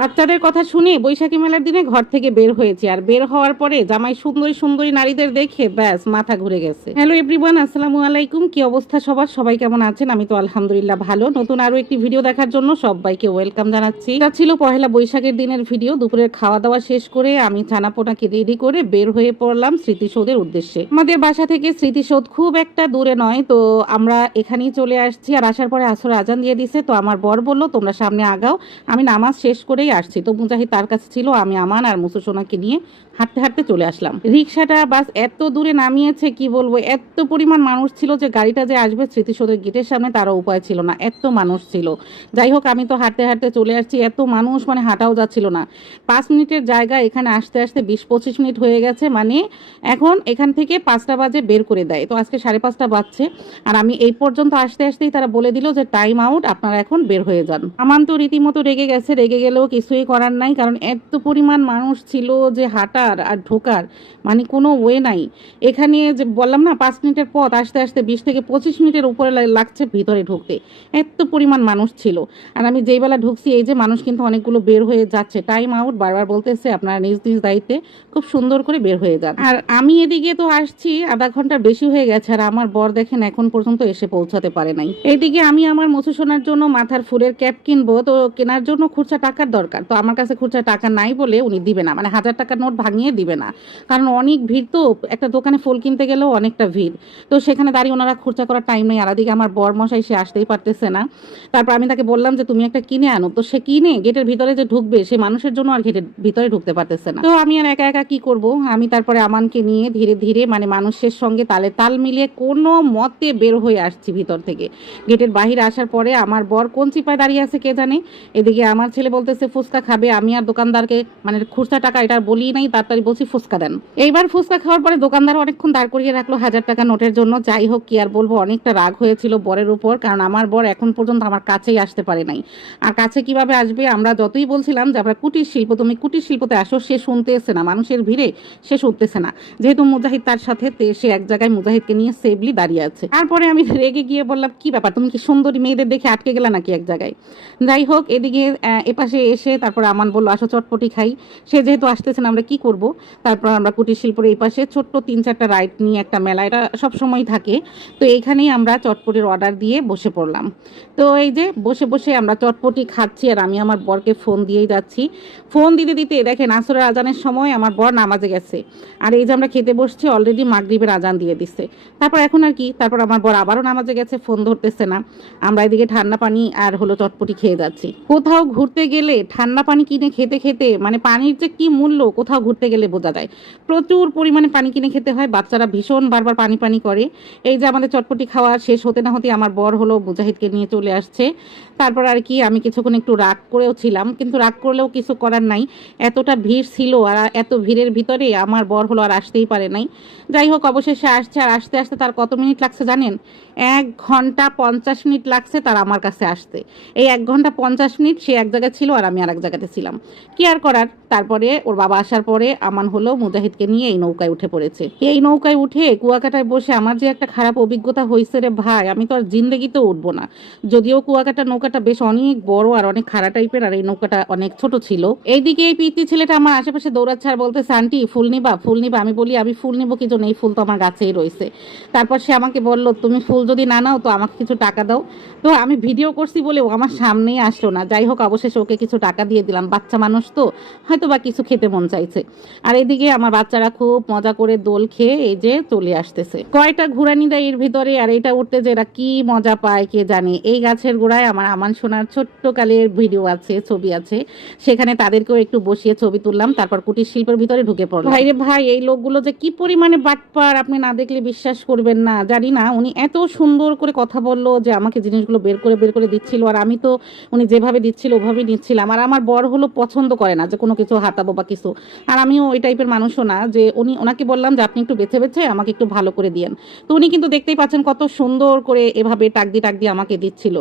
বাচ্চাদের কথা শুনে বৈশাখী মেলার দিনে ঘর থেকে বের হয়েছি আর বের হওয়ার পরে জামাই সুন্দরী সুন্দরী নারীদের দেখে ব্যাস, মাথা ঘুরে গেছে। হ্যালো এভরিওয়ান আসসালামু আলাইকুম। কি অবস্থা সবার? সবাই কেমন আছেন? আমি তো আলহামদুলিল্লাহ ভালো। নতুন আরও একটি ভিডিও দেখার জন্য সবাইকে ওয়েলকাম জানাচ্ছি। এটা ছিল পহেলা বৈশাখের দিনের ভিডিও। দুপুরের খাওয়া দাওয়া শেষ করে আমি ছানাপোনাকে রেডি করে বের হয়ে পড়লাম স্মৃতিসৌধের উদ্দেশ্যে। আমাদের বাসা থেকে স্মৃতিসৌধ খুব একটা দূরে নয়, তো আমরা এখানেই চলে আসছি। আর আসার পরে আসর আজান দিয়ে দিছে, তো আমার বর বলল, তোমরা সামনে আগাও। আমি নামাজ শেষ করেই আসছি। তো মুজাহিদ তার কাছে ছিল, আমি আমান আর মুসু সোনাকে নিয়ে হাঁটতে হাঁটতে চলে আসলাম। রিক্সাটা বাস এত দূরে নামিয়েছে, কি বলব? এত পরিমাণ মানুষ ছিল যে গাড়িটা যে আসবে স্মৃতিসৌধের গেটের সামনে তারও উপায় ছিল না। এত মানুষ ছিল। যাই হোক, আমি তো হাঁটতে হাঁটতে চলে আসছি। এত মানুষ মানে হাঁটাও যাচ্ছিল না। পাঁচ মিনিটের জায়গা এখানে আসতে আসতে বিশ পঁচিশ মিনিট হয়ে গেছে। মানে এখন এখান থেকে পাঁচটা বাজে বের করে দেয়। তো আজকে সাড়ে পাঁচটা বাজছে। আর আমি এই পর্যন্ত আসতে আসতেই তারা বলে দিল যে টাইম আউট আপনারা এখন বের হয়ে যান। আমান তো রীতিমতো রেগে গেছে। রেগে গেলেও কিছুই করার নাই, কারণ এত পরিমাণ মানুষ ছিল যে হাঁটার আর ঢোকার মানে কোনো ওয়ে নাই। এখানে যে বললাম না, পাঁচ মিনিটের পথ, আসতে আসতে বিশ থেকে পঁচিশ মিনিটের উপরে লাগছে ভিতরে ঢুকতে। এত পরিমাণ মানুষ ছিল। আর আমি যেই বেলা ঢুকছি, এই যে মানুষ কিন্তু অনেকগুলো বের হয়ে যাচ্ছে। টাইম আউট বারবার বলতেছে, আপনারা নিজ নিজ দায়িত্বে খুব সুন্দর করে বের হয়ে যান। আর আমি এদিকে তো আসছি, আধা ঘণ্টার বেশি হয়ে গেছে, আর আমার বর দেখেন এখন পর্যন্ত এসে পৌঁছাতে পারে নাই। এইদিকে আমি আমার মসু সোনার জন্য মাথার ফুলের ক্যাপ কিনবো, তো কেনার জন্য খুরচা টাকার দরকার। তো আমার কাছে খুরচা টাকা নাই বলে উনি দিবে না। মানে হাজার টাকার নোট ভাঙিয়ে দিবে না। কারণ অনেক ভিড় তো, একটা দোকানে ফুল কিনতে গেলেও অনেকটা ভিড়। তো সেখানে দাঁড়িয়ে ওনারা খুরচা করার টাইম নেই। আর এদিকে আমার বর মশাই সে আসতেই পারতেছে না। তারপর আমি তাকে বললাম যে, তুমি একটা কিনে আনো। তো সে কিনে গেটের ভিতরে যে ঢুকবে, সে মানুষের জন্য আর গেটের ভিতরে ঢুকতে পারতেছে না। তো আমি আর একা একা কি করব? আমি তারপরে আমানকে নিয়ে ধীরে ধীরে মানে মানুষের সঙ্গে তালে তাল মিলিয়ে কোনো মতে বের হয়ে আসছি ভিতর থেকে। গেটের বাহিরে আসার পরে আমার বর কোন চিপায় দাঁড়িয়ে আছে কে জানে? এদিকে আমার ছেলে বলতেছে ফুচকা খাবে, আমি আর দোকানদারকে মানে খুচরা টাকা এটা বলি নাই, তাড়াতাড়ি বলছি ফুচকা দেন। এইবার ফুচকা খাওয়ার পরে দোকানদার অনেকক্ষণ দাঁড় করিয়ে রাখল হাজার টাকা নোটের জন্য। যাই হোক, কি আর বলব, অনেকটা রাগ হয়েছিল বরের উপর, কারণ আমার বর এখন পর্যন্ত আমার কাছেই আসতে পারে নাই। আর কাছে কীভাবে আসবে, আমরা যতই বলছিলাম যে, আমরা কুটির শিল্প, তুমি কুটির শিল্পতে আসো, সে শুনতে শুনতেছে না, মানুষের ভিড়ে সে শুনতেছে না। যেহেতু মুজাহিদ তার সাথে সে এক জায়গায় মুজাহিদকে নিয়ে সেফলি দাঁড়িয়ে আছে। তারপরে আমি রেগে গিয়ে বললাম, কি ব্যাপার, তুমি কি সুন্দরী মেয়েদের দেখে আটকে গেলে নাকি এক জায়গায়? যাই হোক, এদিকে এপাশে এসে তারপর আমান বলল, আসো চটপটি খাই। সে যেহেতু আসতেছে না, আমরা কি করব? তারপর আমরা কুটির শিল্পের এই পাশে ছোট্ট তিন চারটা রাইড নিয়ে একটা মেলা, এটা সবসময় থাকে। তো এইখানেই আমরা চটপটির অর্ডার দিয়ে বসে পড়লাম। তো এই যে বসে বসে আমরা চটপটি খাচ্ছি আর আমি আমার বরকে ফোন দিয়েই যাচ্ছি। ফোন দিতে দিতে দেখেন আসরের আজানের সময় আমার বর নামাজে গেছে। আর এই যে আমরা খেতে বসছি অলরেডি মাগরিবের আজান দিয়ে দিচ্ছে তারপর এখন আর কি? তারপর আমার বর আবারও নামাজে গেছে, ফোন ধরতেছে না। আমরা এদিকে ঠান্ডা পানি আর হলো চটপটি খেয়ে যাচ্ছি। কোথাও ঘুরতে গেলে ঠান্ডা পানি কিনে খেতে খেতে মানে পানির যে কি মূল্য কোথাও ঘুরতে গেলে বোঝা যায়। প্রচুর পরিমাণে পানি কিনে খেতে হয়, বাচ্চারা ভীষণ বারবার পানি পানি করে। এই যে আমাদের চটপটি খাওয়া শেষ হতে না হতে আমার বর হলো মুজাহিদকে নিয়ে চলে আসছে। তারপর আর কি আমি কিছুক্ষণ একটু রাগ করেও ছিলাম, কিন্তু রাগ করলেও কিছু করার নাই। এতটা ভিড় ছিল আর এত ভিড়ের ভিতরে আমার বর হলো আর আসতেই পারে নাই। যাই হোক, অবশেষে আসছে আর আসতে আসতে তার কত মিনিট লাগছে জানেন? এক ঘণ্টা পঞ্চাশ মিনিট লাগছে তার আমার কাছে আসতে। এই এক ঘণ্টা পঞ্চাশ মিনিট সে এক জায়গায় ছিল আর আমি আর এক জায়গাতে ছিলাম। কি আর করার? তারপরে ওর বাবা আসার পরে আমান হলো মুজাহিদকে নিয়ে এই নৌকায় উঠে পড়েছে। এই নৌকায় উঠে কুয়াকাটায় বসে আমার যে একটা খারাপ অভিজ্ঞতা হয়েছে রে ভাই, আমি তো আর জিন্দগিতেও উঠবো না। যদিও কুয়াকাটা নৌকাটা বেশ অনেক বড় আর অনেক খারাপ টাইপের আর এই নৌকাটা অনেক ছোট ছিল। এইদিকে এই পিতি ছেলেটা আমার আশেপাশে দৌড়াচ্ছে আর বলতে আন্টি, ফুল নিবা ফুল নিবা। আমি বলি, আমি ফুল নিবো কি জন্য? এই ফুল তো আমার গাছেই রয়েছে তারপর সে আমাকে বলল, তুমি ফুল যদি না নাও, তো আমাকে কিছু টাকা দাও। তো আমি ভিডিও করছি বলে ও আমার সামনেই আসলো না। যাই হোক, অবশেষে ওকে কিছু টাকা দিয়ে দিলাম। বাচ্চা মানুষ তো হয়তো বা কিছু খেতে মন চাইছে। আর এদিকে আমার বাচ্চারা খুব মজা করে দোল খেয়ে এই যে চলে আসতেছে। কয়টা ঘুরানি দেয় এর ভিতরে, আর এটা উঠতে যে এরা কি মজা পায় কে জানে। এই গাছের গোড়ায় আমার আমান সোনার ছোট্ট কালের ভিডিও আছে, ছবি আছে। সেখানে তাদেরকেও একটু বসিয়ে ছবি তুললাম, তারপর কুটির শিল্পের ভিতরে ঢুকে পড়লাম। ভাই রে ভাই, এই লোকগুলো যে কি পরিমাণে বাটপার, আপনি না দেখলে বিশ্বাস করবেন না। জানি না, উনি এত সুন্দর করে কথা বলল যে আমাকে জিনিসগুলো বের করে বের করে দিচ্ছিল আর আমি তো উনি যেভাবে দিচ্ছিল, ওভাবেই নিচ্ছিলাম। আর আমার বর হলো পছন্দ করে না যে কোনো কিছু হাতাবো বা কিছু। আর আমিও ওই টাইপের মানুষও না যে উনি, ওনাকে বললাম যে আপনি একটু বেছে বেছে আমাকে একটু ভালো করে দিয়েন। তো উনি কিন্তু দেখতেই পাচ্ছেন কত সুন্দর করে এভাবে টাক দিয়ে টাক দিয়ে আমাকে দিচ্ছিল।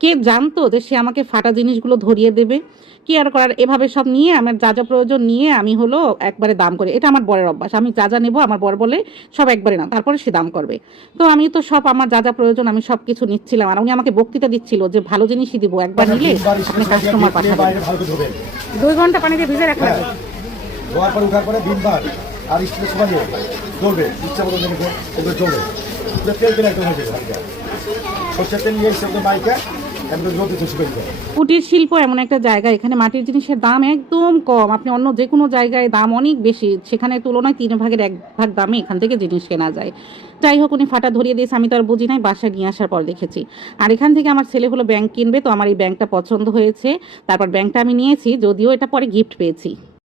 কে জানতো যে সে আমাকে ফাটা জিনিসগুলো ধরিয়ে দেবে? কি আর করার? এভাবে সব নিয়ে আমার যা যা প্রয়োজন নিয়ে আমি হলো একবারে দাম করে। এটা আমার বরের অভ্যাস। আমি যা যা নেব আমার বর বলে সব একবারে না তারপরে সে দাম করবে। তো আমি তো সব আমার যা যা প্রয়োজন আমি সব কিছু নিচ্ছিলাম। আর উনি আমাকে বক্তৃতা দিচ্ছিল যে ভালো জিনিসই দিব একবার নিলে আপনি কাস্টমার পাঠাবেন। ধোবেন দুই ঘণ্টা পানিতে ভিজে রাখা ধোয়ার পরে উঠার পরে ভিমবার আর স্টিলের ইচ্ছা মতো নেবে এগুলো চলবে। তেল হয়ে যাবে। সর্ষের তেল নিয়ে এসে মাইকা কুটির শিল্প এমন একটা জায়গা, এখানে মাটির জিনিসের দাম একদম কম। আপনি অন্য যে কোনো জায়গায় দাম অনেক বেশি, সেখানে তুলনায় তিন ভাগের এক ভাগ দামে এখান থেকে জিনিস কেনা যায়। যাই হোক, উনি ফাটা ধরিয়ে দিয়েছে, আমি তো আর বুঝি নাই, বাসায় নিয়ে আসার পর দেখেছি। আর এখান থেকে আমার ছেলে হলো ব্যাংক কিনবে, তো আমার এই ব্যাংকটা পছন্দ হয়েছে। তারপর ব্যাংকটা আমি নিয়েছি, যদিও এটা পরে গিফট পেয়েছি।